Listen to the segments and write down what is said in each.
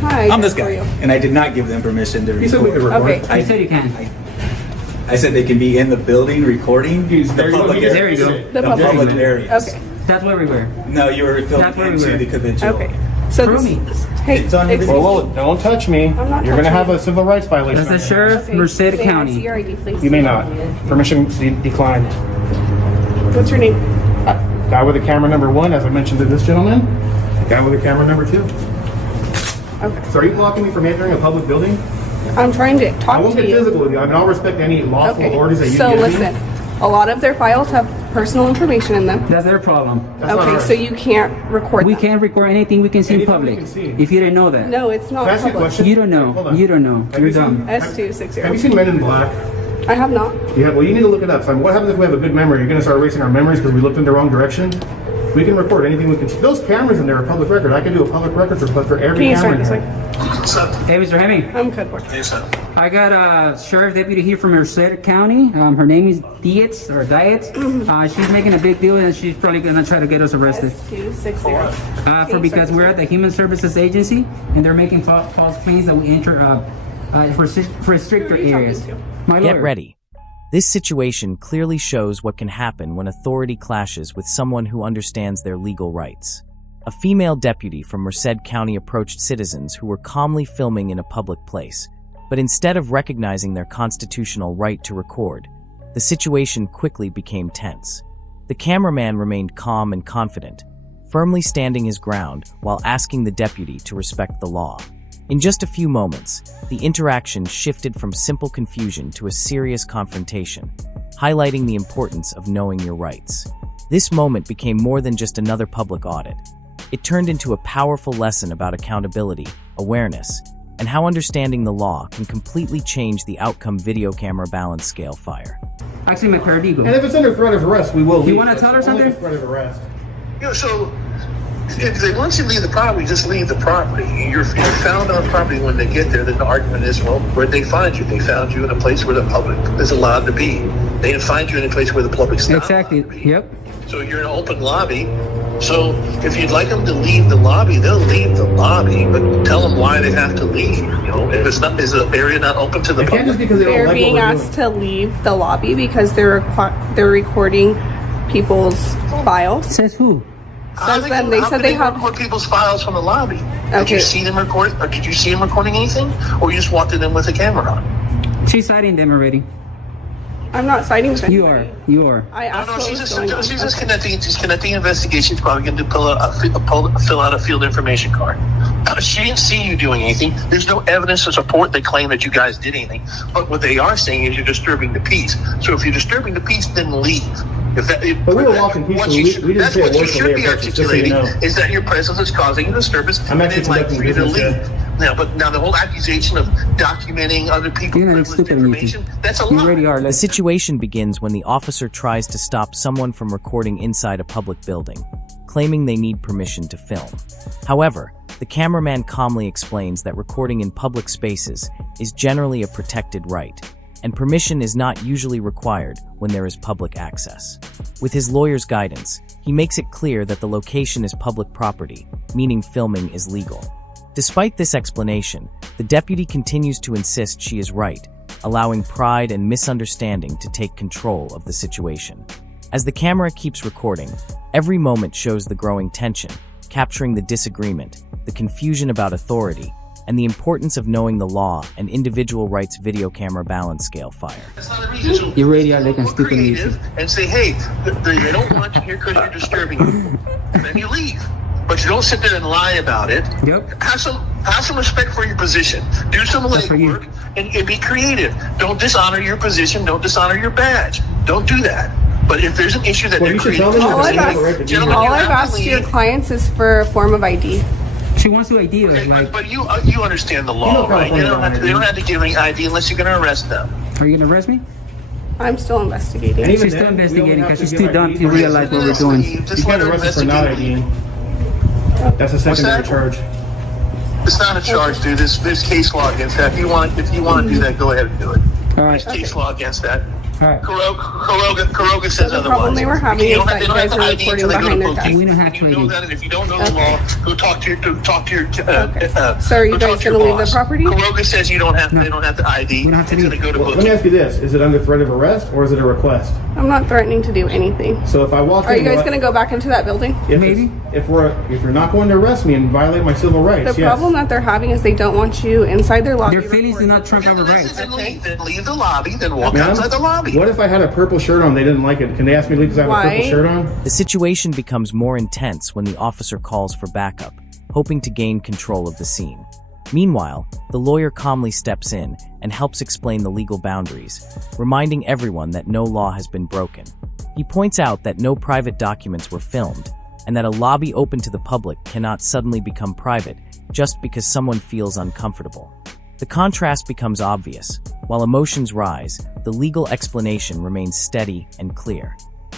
Hi. I'm this how are guy, you? and I did not give them permission to record. You said we could record. Okay. I said you can. I said they can be in the building recording the There you go. public There you areas. go. The The public. public areas. Okay. That's where we were. No, you were That's filmed where we into were. the convention. Okay. So Prove this, me. hey, It's on the excuse video. me. Don't touch me. I'm not You're gonna touching have you. a civil rights violation. That's the on you. sheriff, Okay. Merced May I see County. your ID, please? You may not. Permission declined. What's your name? Guy with the camera number 1, as I mentioned to this gentleman. Guy with the camera number 2. Okay. So are you blocking me from entering a public building? I'm trying to I talk won't to get you. physical with you. I mean, I'll respect any lawful Okay. orders that you So give listen, me. a lot of their files have personal information in them. That's their problem. That's not Okay, ours. so you can't record We them. can't record anything we can see in Anything we public. can see. If you didn't know that. No, it's not Can I ask you a public. question? You don't Hold know. on. You don't know. Have You're you seen- dumb. S260. Have you seen Men in Black? I have not. Yeah, well, you need to look it up. So what happens if we have a good memory? You're going to start erasing our memories because we looked in the wrong direction? We can record anything we can. Those cameras in there are public record. I can do a public records request for every Can you camera start in this there. way? Hey, Mr. Hemming. I'm good. Boy. I got a sheriff deputy here from Merced County. Her name is Dietz or Dietz. She's making a big deal, and she's probably gonna try to get us arrested. S260. For because we're at the Human Services Agency, and they're making false claims that we enter for stricter Who are you talking areas. to? My Get lawyer. ready. This situation clearly shows what can happen when authority clashes with someone who understands their legal rights. A female deputy from Merced County approached citizens who were calmly filming in a public place, but instead of recognizing their constitutional right to record, the situation quickly became tense. The cameraman remained calm and confident, firmly standing his ground while asking the deputy to respect the law. In just a few moments, the interaction shifted from simple confusion to a serious confrontation, highlighting the importance of knowing your rights. This moment became more than just another public audit. It turned into a powerful lesson about accountability, awareness, and how understanding the law can completely change the outcome video camera balance scale fire. Actually, my paralegal. And if it's under threat of arrest, we will leave. wanna tell her Only something? if Threat of arrest. Yeah, so if they want you to leave the property, just leave the property. You're found on property when they get there. Then the argument is, well, where'd they find you? They found you in a place where the public is allowed to be. They didn't find you in a place where the public's not Exactly. allowed to be. Yep. So you're in an open lobby. So if you'd like them to leave the lobby, they'll leave the lobby, but tell them why they have to leave. You know, if it's not, is the area not open to the It can't just public? because they don't They're like being what we're asked doing. to leave the lobby because they're recording people's files. Says who? How Says them. They how said can they have. record people's files from the lobby. Did Okay. you see them record, or did you see them recording anything, or you just walked in them with a camera on? She's citing them already. I'm not citing with You anybody. are. You are. I No, asked no, what she's was just, going on. she's just Okay. connecting. She's connecting investigation. She's probably going to fill out a field information card. She didn't see you doing anything. There's no evidence to support the claim that you guys did anything. But what they are saying is you're disturbing the peace. So if you're disturbing the peace, then leave. If that, But we were walking peacefully. We didn't that's say a what you word till should they be approached us, just so you articulating. know. Is that your presence is causing a disturbance? I'm actually and they'd like conducting for you to business leave. here. Now, but now the whole accusation of documenting other people's You're not privileged stupid or anything. information, that's a You lie. already are. The Let's situation begins when the officer tries to stop someone from recording inside a public building, claiming they need permission to film. However, the cameraman calmly explains that recording in public spaces is generally a protected right, and permission is not usually required when there is public access. With his lawyer's guidance, he makes it clear that the location is public property, meaning filming is legal. Despite this explanation, the deputy continues to insist she is right, allowing pride and misunderstanding to take control of the situation. As the camera keeps recording, every moment shows the growing tension, capturing the disagreement, the confusion about authority, and the importance of knowing the law and individual rights video camera balance scale fire. That's not a reason. So You already are looking look stupid and creative easy. and say, hey, they don't want you here because you're disturbing them. Then you leave. But you don't sit there and lie about it. Yep. Have some respect for your position. Do some That's for you. legwork and be creative. Don't dishonor your position. Don't dishonor your badge. Don't do that. But if there's an issue that Well, they're you should creating, tell them All I've that asked- they have a right to be Gentlemen, here. All you I've have to asked your leave. clients is for a form of ID. She wants to ID us. Okay, Like, but you understand the law, right? They don't have to give any ID unless you're going to arrest them. are you gonna arrest me? I'm still investigating. And even She's still then, we investigating only have because to she's give too dumb ID. to realize what we're doing. You Just let can't her arrest us for not investigate. IDing. That's a secondary that? charge. It's not a charge, dude. There's case law against that. If you want to do that, go ahead and do it. All right. There's case law against that. right. Kuroga says the otherwise. problem they were having You is don't that they you don't guys have to are ID recording until they go to behind their police. desk. We don't have You to know ID. that, and if you don't know the Okay. law, go talk to your So are you go guys talk to your gonna leave the boss. property? Kuroga says you don't have they don't have to ID. We don't have to It's leave. gonna go to Let me ask you this: is it under threat of arrest or is it a request? I'm not threatening to do anything. So if I walk Are in, you guys will I- gonna go back into that building? If Maybe. it's- if you're not going to arrest me and violate my civil rights, The yes. problem that they're having is they don't want you inside their lobby. Their feelings do not trump our rights. Then leave the lobby. Then walk Ma'am, outside the lobby. what if I had a purple shirt on? They didn't like it. Can they ask me to leave because I have a Why? purple shirt on? The situation becomes more intense when the officer calls for backup, hoping to gain control of the scene. Meanwhile, the lawyer calmly steps in and helps explain the legal boundaries, reminding everyone that no law has been broken. He points out that no private documents were filmed, and that a lobby open to the public cannot suddenly become private just because someone feels uncomfortable. The contrast becomes obvious. While emotions rise, the legal explanation remains steady and clear.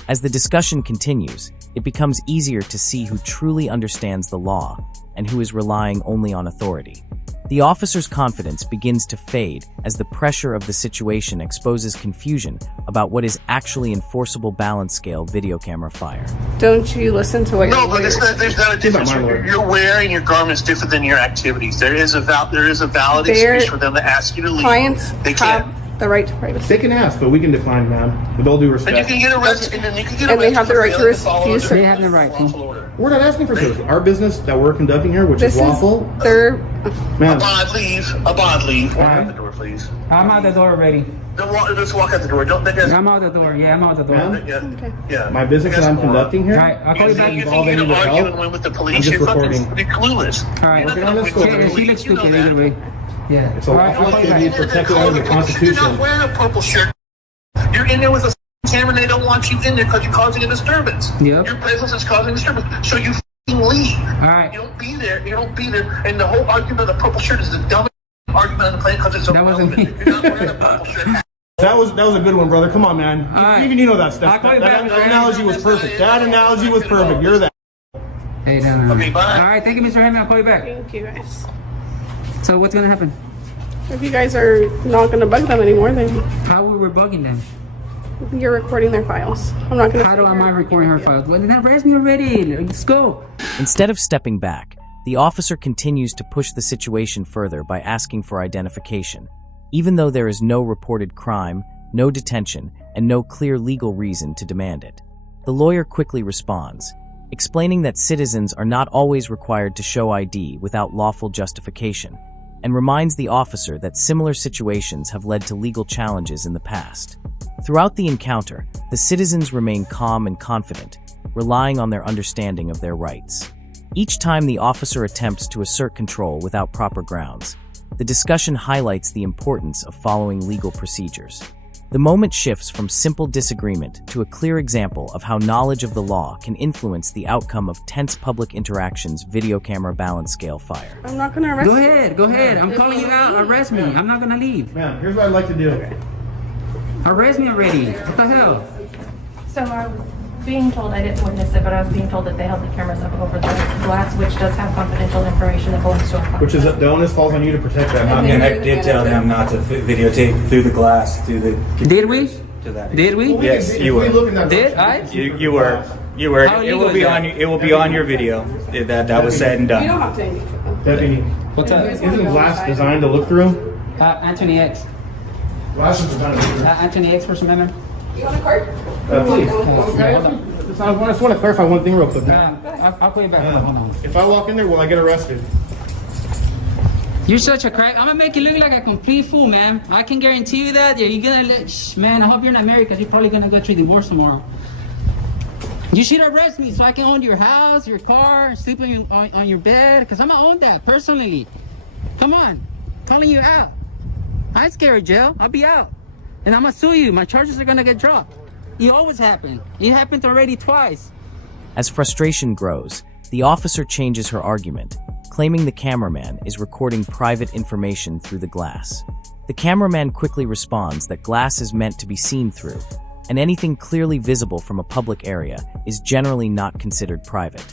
As the discussion continues, it becomes easier to see who truly understands the law and who is relying only on authority. The officer's confidence begins to fade as the pressure of the situation exposes confusion about what is actually enforceable balance scale video camera fire. Don't you listen to what your No, but lawyers there's not a difference. my lawyer. You're wearing your garments different than your activities. There is a valid Their excuse for them to ask you to leave. clients They have can't. the right to privacy. They can ask, but we can decline, ma'am. With all due And you respect. can get arrested. And then you can get And they arrested have the for right to failing follow refuse under They have the right to. lawful order. We're not asking for service. Our business that we're conducting here, which This is lawful, is their. ma'am. A bond leave. Walk out the door, please. I'm out the door already. Just walk out the door. Don't. I'm out the door. Yeah, I'm out the door. Ma'am? Yeah. Okay. Yeah. My business that I'm conducting here. All right, I'll call you back. You Involve think any you're with argue help? and win with the I'm police? just You're fucking recording. clueless. All right. You're not Working on gonna this win story. with the She police, looks you know stupid that. either way. Yeah. It's a All right, lawful I'll call you activity back. protected under the You're Constitution. not wearing a purple shirt. You're in there with a camera and they don't want you in there because you're causing a disturbance. Yep. Your presence is causing a disturbance. So you f***ing leave. All right. You don't be there. You don't be there. And the whole argument of the purple shirt is the dumbest argument on the planet because it's so That wasn't relevant. me. You're not wearing a purple shirt. That was a good one, brother. Come on, man. All right. Even you know that stuff. I'll call you That back. analogy was perfect. That analogy was perfect. You're that. Hey, no. Okay, bye. All right, thank you, Mr. Hammond. I'll call you back. Thank you guys. So what's gonna happen? If you guys are not gonna bug them anymore, then How we were bugging them? you're recording their files. I'm not gonna. How do sit am here I and recording her argue with files? Well, then arrest me already. Let's go. Instead of stepping back, the officer continues to push the situation further by asking for identification. Even though there is no reported crime, no detention, and no clear legal reason to demand it. The lawyer quickly responds, explaining that citizens are not always required to show ID without lawful justification, and reminds the officer that similar situations have led to legal challenges in the past. Throughout the encounter, the citizens remain calm and confident, relying on their understanding of their rights. Each time the officer attempts to assert control without proper grounds, the discussion highlights the importance of following legal procedures. The moment shifts from simple disagreement to a clear example of how knowledge of the law can influence the outcome of tense public interactions. Video camera balance scale fire. I'm not gonna arrest Go you. ahead, go ahead. I'm calling you out. Arrest me. I'm not gonna leave. Ma'am, here's what I'd like to do. Arrest me already. What the hell? So I was being told, I didn't witness it, but I was being told that they held the cameras up over the glass, which does have confidential information that belongs to our Which is the onus falls on you to protect that. not me. And I did tell them not to videotape through the glass, through the. Did we? To that. Did we? Yes, If you we were. look in that Did box, I? You were. You were. How It illegal will be is on. that? It will be on your video. That was said and You done. don't have to engage with them. Deputy, What's up? isn't glass designed to look through? Anthony X. Glass is designed to look through. Anthony X, First Amendment. You want a card? Please. Yeah, hold on. I just want to clarify one thing real quick. I'll call you back. Hold on. If I walk in there, will I get arrested? You're such a crack. I'm gonna make you look like a complete fool, man. I can guarantee you that. Yeah, you're gonna look, man. I hope you're not married because you're probably gonna go through divorce tomorrow. You should arrest me so I can own your house, your car, sleep on your bed, because I'm gonna own that personally. Come on, calling you out. I ain't scared of jail. I'll be out, and I'm gonna sue you. My charges are gonna get dropped. It always happen. It happened already twice. As frustration grows, the officer changes her argument, claiming the cameraman is recording private information through the glass. The cameraman quickly responds that glass is meant to be seen through, and anything clearly visible from a public area is generally not considered private.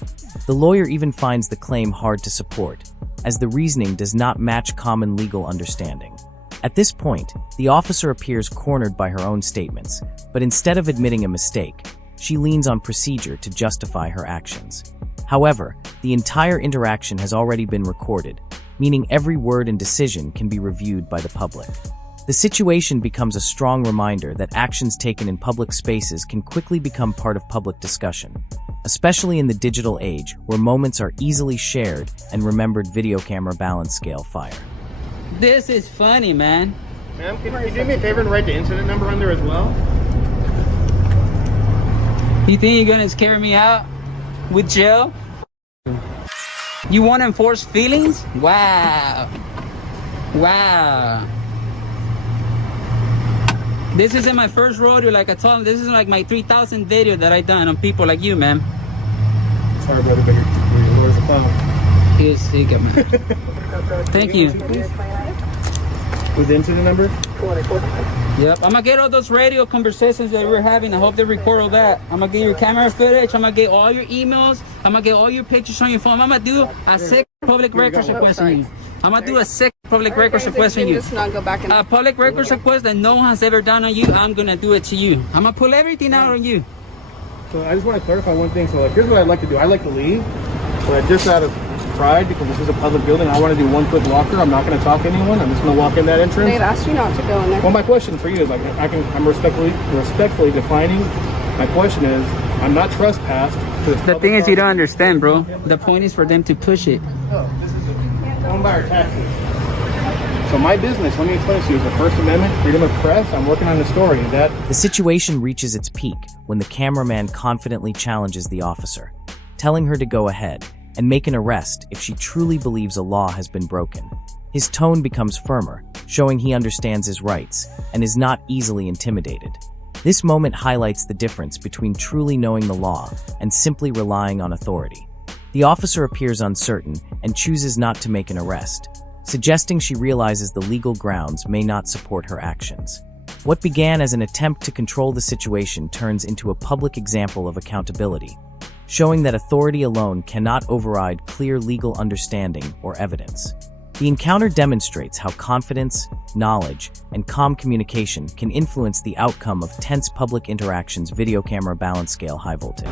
The lawyer even finds the claim hard to support, as the reasoning does not match common legal understanding. At this point, the officer appears cornered by her own statements, but instead of admitting a mistake, she leans on procedure to justify her actions. However, the entire interaction has already been recorded, meaning every word and decision can be reviewed by the public. The situation becomes a strong reminder that actions taken in public spaces can quickly become part of public discussion, especially in the digital age where moments are easily shared and remembered. Video camera balance scale fire. This is funny, man. Ma'am, can you do me a favor and write the incident number on there as well? You think you're gonna scare me out with jail? You want to enforce feelings? Wow. Wow. This isn't my first rodeo, like I told him. This is like my 3,000 video that I done on people like you, man. Sorry, brother, but your lawyer's a clown. He is sick, man. Thank you. With the incident number? Yep, I'm gonna get all those radio conversations that we're having. I hope they record all that. I'm gonna get your camera footage. I'm gonna get all your emails. I'm gonna get all your pictures on your phone. I'm gonna do a sick public records request on you. I'm gonna do a sick public records request on you. Just not go back and A public records request that no one has ever done on you. I'm gonna do it to you. I'm gonna pull everything out on you. So I just want to clarify one thing. So like, here's what I'd like to do. I'd like to leave, but just out of pride, because this is a public building, I want to do one quick walker. I'm not going to talk to anyone. I'm just going to walk in that entrance. they've asked you not to go in there. Well, my question for you is like, I'm respectfully defining. My question is, I'm not trespassed. The thing is, you don't understand, bro. The point is for them to push it. No, this is owned by our taxes. So my business, let me explain to you, is the First Amendment, freedom of press. I'm working on the story. The situation reaches its peak when the cameraman confidently challenges the officer, telling her to go ahead and make an arrest if she truly believes a law has been broken. His tone becomes firmer, showing he understands his rights and is not easily intimidated. This moment highlights the difference between truly knowing the law and simply relying on authority. The officer appears uncertain and chooses not to make an arrest, suggesting she realizes the legal grounds may not support her actions. What began as an attempt to control the situation turns into a public example of accountability, showing that authority alone cannot override clear legal understanding or evidence. The encounter demonstrates how confidence, knowledge, and calm communication can influence the outcome of tense public interactions. Video camera balance scale high voltage.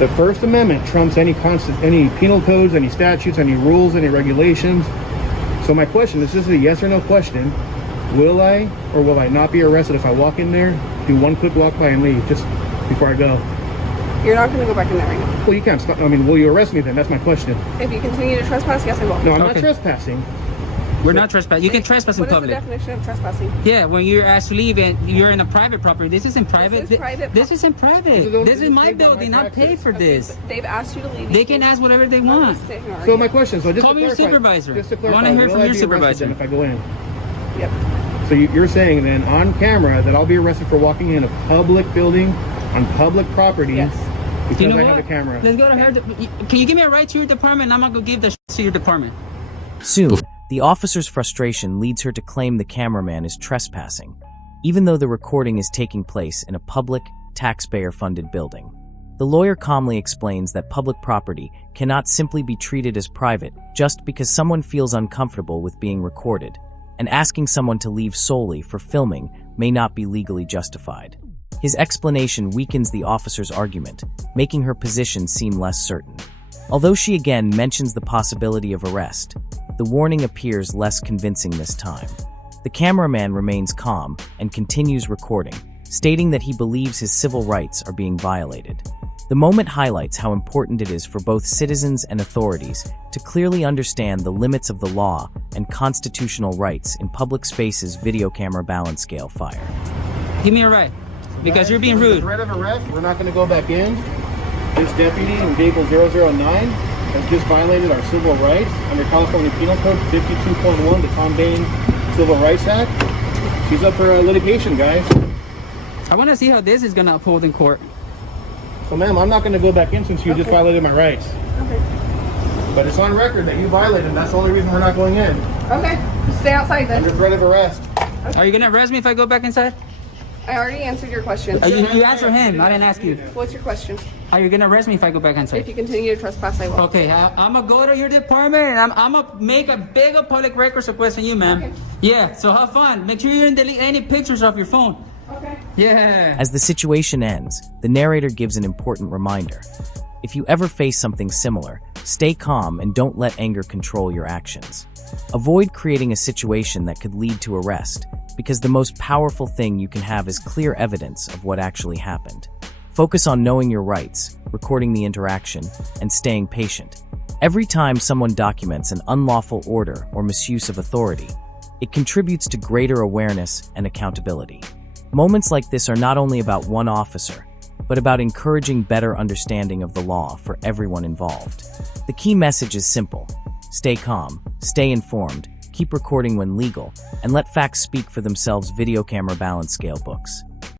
The First Amendment trumps any penal codes, any statutes, any rules, any regulations. So my question is, this is a yes or no question. Will I or will I not be arrested if I walk in there, do one quick walk by and leave just before I go? You're not going to go back in there right now. Well, you can't stop. I mean, will you arrest me then? That's my question. If you continue to trespass, yes, I will. No, I'm not Okay. trespassing. We're not trespassing. You can trespass in What is the public. definition of trespassing? Yeah, when you're asked to leave and you're in a private property. This isn't private. This is private. This isn't private. This is my building. I paid for this. They've asked you to leave. They can ask whatever they want. Sit here, So my question, so just Call to me your clarify, supervisor. just to I clarify, wanna hear will from I your be arrested supervisor. then if I go in? Yep. So you're saying then on camera that I'll be arrested for walking in a public building on public property Yes. because You know I what? have a camera. Let's go to her. Can you give me a ride to your department? I'm gonna go give the to your department. Soon, the officer's frustration leads her to claim the cameraman is trespassing, even though the recording is taking place in a public, taxpayer-funded building. The lawyer calmly explains that public property cannot simply be treated as private just because someone feels uncomfortable with being recorded, and asking someone to leave solely for filming may not be legally justified. His explanation weakens the officer's argument, making her position seem less certain. Although she again mentions the possibility of arrest, the warning appears less convincing this time. The cameraman remains calm and continues recording, stating that he believes his civil rights are being violated. The moment highlights how important it is for both citizens and authorities to clearly understand the limits of the law and constitutional rights in public spaces. Video camera balance scale fire. Give me a ride, because you're being Under rude. threat of arrest, we're not going to go back in. This deputy in vehicle 009 has just violated our civil rights under California Penal Code 52.1, the Tom Bain Civil Rights Act. She's up for litigation, guys. I want to see how this is gonna uphold in court. So, ma'am, I'm not going to go back in since you just violated my rights. Okay. But it's on record that you violated, and that's the only reason we're not going in. Okay. Stay outside then. Under threat of arrest. Are you gonna arrest me if I go back inside? I already answered your question. You answer him. I didn't ask you. What's your question? Are you gonna arrest me if I go back inside? If you continue to trespass, I will. Okay, I'm gonna go to your department and I'm gonna make a big public records request on you, ma'am. Okay. Yeah, so have fun. Make sure you didn't delete any pictures off your phone. Okay. Yeah. As the situation ends, the narrator gives an important reminder. If you ever face something similar, stay calm and don't let anger control your actions. Avoid creating a situation that could lead to arrest, because the most powerful thing you can have is clear evidence of what actually happened. Focus on knowing your rights, recording the interaction, and staying patient. Every time someone documents an unlawful order or misuse of authority, it contributes to greater awareness and accountability. Moments like this are not only about one officer, but about encouraging better understanding of the law for everyone involved. The key message is simple. Stay calm, stay informed, keep recording when legal, and let facts speak for themselves. Video camera balance scale books.